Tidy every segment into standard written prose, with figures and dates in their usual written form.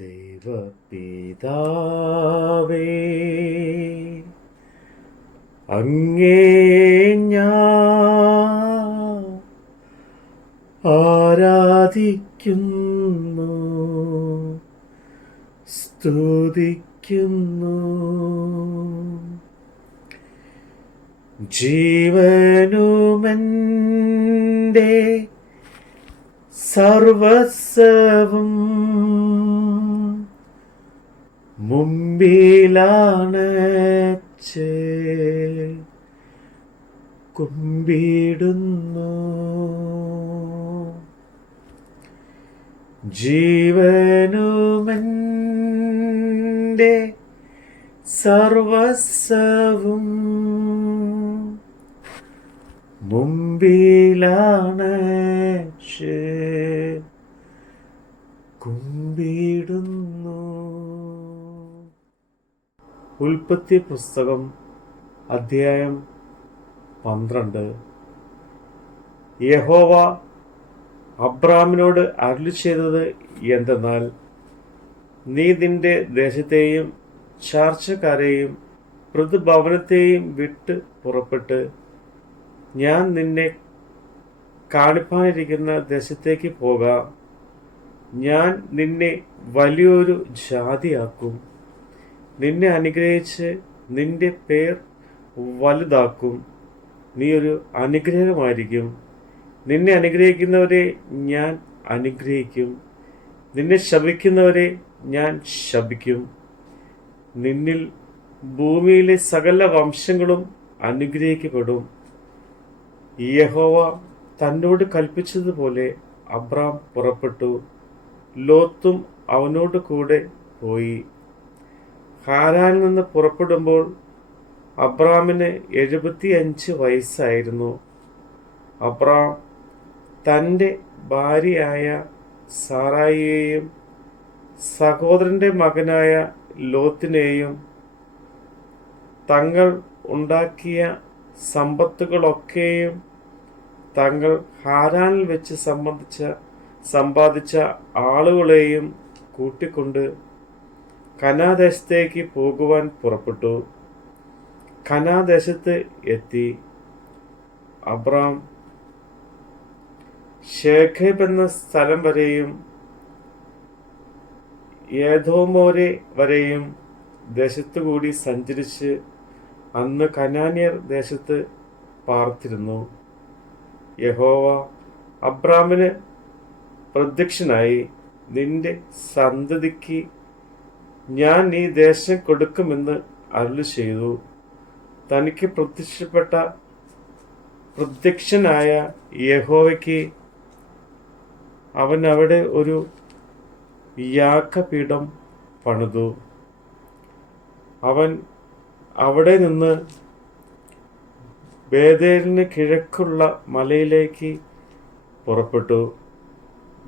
ദൈവപിതാവേ, അങ്ങേ ഞാൻ ആരാധിക്കുന്നു, സ്തുതിക്കുന്നു. ജീവനുമെൻ്റെ സർവസ്വവും മുമ്പിലാണച്ച് കുമ്പിടുന്നു. ജീവനുമെൻ്റെ സർവസ്വവും മുമ്പിലാണച്ച് കുമ്പിടുന്നു. ഉൽപ്പത്തി പുസ്തകം അധ്യായം 12. യഹോവ അബ്രാമിനോട് അരുളി ചെയ്തത് എന്തെന്നാൽ, നീ നിന്റെ ദേശത്തെയും ചാർച്ചക്കാരെയും പൃഥുഭവനത്തെയും വിട്ട് പുറപ്പെട്ട് ഞാൻ നിന്നെ കാണിപ്പാനിരിക്കുന്ന ദേശത്തേക്ക് പോകാം. ഞാൻ നിന്നെ വലിയൊരു ജാതിയാക്കും, നിന്നെ അനുഗ്രഹിച്ച് നിന്റെ പേർ വലുതാക്കും, നീ ഒരു അനുഗ്രഹമായിരിക്കും. നിന്നെ അനുഗ്രഹിക്കുന്നവരെ ഞാൻ അനുഗ്രഹിക്കും, നിന്നെ ശപിക്കുന്നവരെ ഞാൻ ശപിക്കും. നിന്നിൽ ഭൂമിയിലെ സകല വംശങ്ങളും അനുഗ്രഹിക്കപ്പെടും. യഹോവ തന്നോട് കൽപ്പിച്ചതുപോലെ അബ്രാം പുറപ്പെട്ടു. ലോത്തും അവനോട് കൂടെ പോയി. ഹാരാനിൽ നിന്ന് പുറപ്പെടുമ്പോൾ അബ്രാമിന് 75 വയസ്സായിരുന്നു. അബ്രാം തൻ്റെ ഭാര്യയായ സാറായിയെയും സഹോദരൻ്റെ മകനായ ലോത്തിനെയും തങ്ങൾ ഉണ്ടാക്കിയ സമ്പത്തുകളൊക്കെയും തങ്ങൾ ഹാരാനിൽ വെച്ച് സമ്പാദിച്ച ആളുകളെയും കൂട്ടിക്കൊണ്ട് കനാദേശത്തേക്ക് പോകുവാൻ പുറപ്പെട്ടു. കനാദേശത്ത് എത്തി അബ്രാം ശേഖേബ് എന്ന സ്ഥലം വരെയും ഏദോമോരെ വരെയും ദേശത്തുകൂടി സഞ്ചരിച്ച് അന്ന് കനാന്യർ ദേശത്ത് പാർത്തിരുന്നു. യഹോവ അബ്രാമിന് പ്രത്യക്ഷനായി, നിന്റെ സന്തതിക്ക് ഞാൻ ഈ ദേശം കൊടുക്കുമെന്ന് അരുളി ചെയ്തു. തനിക്ക് പ്രത്യക്ഷനായ യഹോവയ്ക്ക് അവൻ അവിടെ ഒരു യാഗപീഠം പണിതു. അവൻ അവിടെ നിന്ന് ബേഥേലിന് കിഴക്കുള്ള മലയിലേക്ക് പുറപ്പെട്ടു.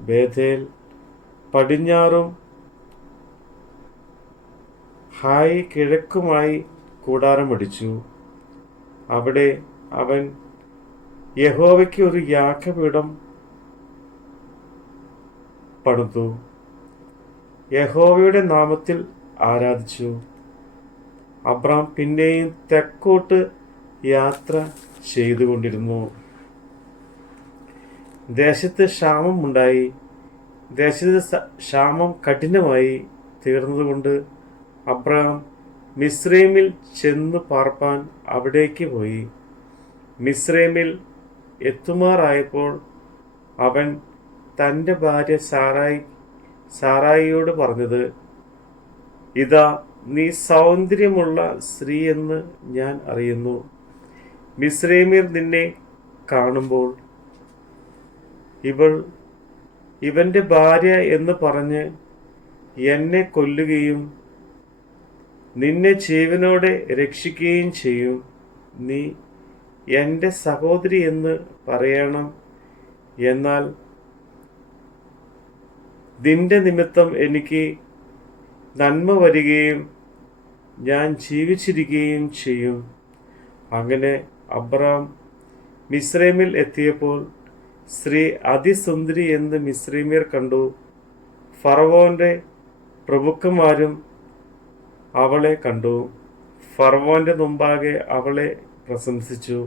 ബേഥേൽ പടിഞ്ഞാറും ഹായ് കിഴക്കുമായി കൂടാരമടിച്ചു. അവിടെ അവൻ യഹോവയ്ക്ക് ഒരു യാഗപീഠം പണിതു. യഹോവയുടെ നാമത്തിൽ ആരാധിച്ചു. അബ്രാം പിന്നെയും തെക്കോട്ട് യാത്ര ചെയ്തുകൊണ്ടിരുന്നു. ദേശത്ത് ക്ഷാമമുണ്ടായി. ദേശത്ത് ക്ഷാമം കഠിനമായി തീർന്നതുകൊണ്ട് അബ്രാം മിസ്രൈമിൽ ചെന്ന് പാർപ്പാൻ അവിടേക്ക് പോയി. മിസ്രൈമിൽ എത്തുമാറായപ്പോൾ അവൻ തൻ്റെ ഭാര്യ സാറായിയോട് പറഞ്ഞത്, ഇതാ, നീ സൗന്ദര്യമുള്ള സ്ത്രീ എന്ന് ഞാൻ അറിയുന്നു. മിസ്രൈമ്യർ നിന്നെ കാണുമ്പോൾ ഇവന്റെ ഭാര്യ എന്ന് പറഞ്ഞ് എന്നെ കൊല്ലുകയും നിന്നെ ജീവനോടെ രക്ഷിക്കുകയും ചെയ്യും. നീ എൻ്റെ സഹോദരി എന്ന് പറയണം. എന്നാൽ നിന്റെ നിമിത്തം എനിക്ക് നന്മ വരികയും ഞാൻ ജീവിച്ചിരിക്കുകയും ചെയ്യും. അങ്ങനെ അബ്രാം മിസ്രൈമിൽ എത്തിയപ്പോൾ സ്ത്രീ അതിസുന്ദരി എന്ന് മിസ്രൈമ്യർ കണ്ടു. ഫറവോന്റെ പ്രഭുക്കന്മാരും അവളെ കണ്ടു. ഫറവോന്റെ മുമ്പാകെ അവളെ പ്രശംസിച്ചു.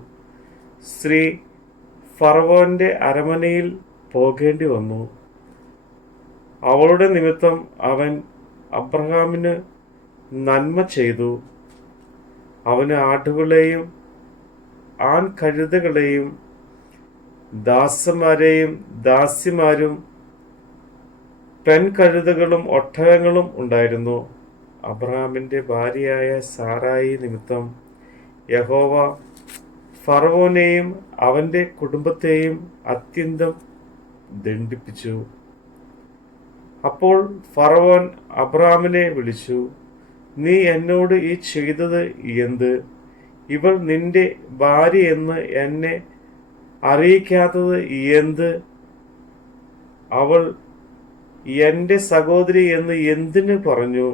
സ്ത്രീ ഫറവോന്റെ അരമനയിൽ പോകേണ്ടി വന്നു. അവളുടെ നിമിത്തം അവൻ അബ്രഹാമിന് നന്മ ചെയ്തു. അവന് ആടുകളെയും ആൺകഴുതകളെയും ദാസന്മാരെയും ദാസിമാരും പെൺകഴുതകളും ഒട്ടകങ്ങളും ഉണ്ടായിരുന്നു. അബ്രഹാമിന്റെ ഭാര്യയായ സാറായി നിമിത്തം യഹോവ ഫറവോനെയും അവന്റെ കുടുംബത്തെയും അത്യന്തം ദണ്ഡിപ്പിച്ചു. അപ്പോൾ ഫറവോൻ അബ്രഹാമിനെ വിളിച്ചു, നീ എന്നോട് ഈ ചെയ്തത് എന്ത്? ഇവൾ നിന്റെ ഭാര്യ എന്ന് എന്നെ അറിയിക്കാത്തത് എന്ത്? അവൾ എൻ്റെ സഹോദരി എന്ന് എന്തിന് പറഞ്ഞു?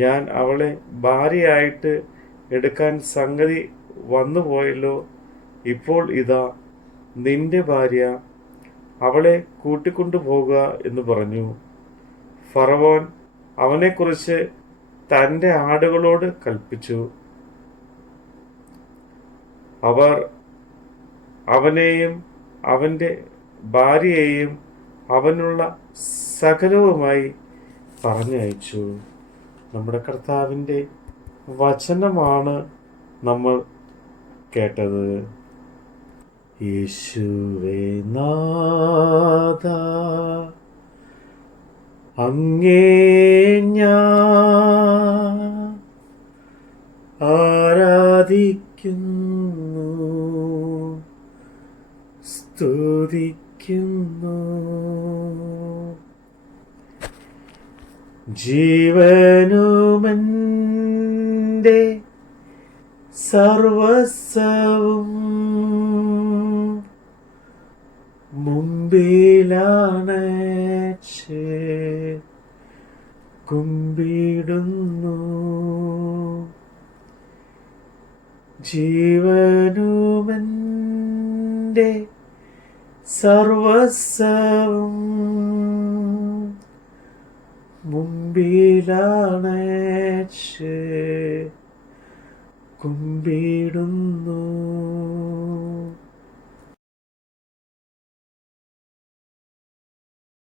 ഞാൻ അവളെ ഭാര്യയായിട്ട് എടുക്കാൻ സംഗതി വന്നുപോയല്ലോ. ഇപ്പോൾ ഇതാ നിന്റെ ഭാര്യ, അവളെ കൂട്ടിക്കൊണ്ടു പോകുക എന്ന് പറഞ്ഞു. ഫറവോൻ അവനെക്കുറിച്ച് തൻ്റെ ആടുകളോട് കൽപ്പിച്ചു. അവർ അവനെയും അവൻ്റെ ഭാര്യയെയും അവനുള്ള സകലവുമായി പറഞ്ഞയച്ചു. നമ്മുടെ കർത്താവിൻ്റെ വചനമാണ് നമ്മൾ കേട്ടത്. യേശുവേ നാഥാ, അങ്ങേ ഞാൻ ആരാധിക്കുന്നു, സ്തുതിക്കുന്നു. ജീവനുമെൻ്റെ സർവസ്വവും മുമ്പിലാണ് കുമ്പിടുന്നു. ജീവനുമെൻ്റെ സർവസ്വവും മുമ്പിലാണ് കുമ്പിടുന്നു.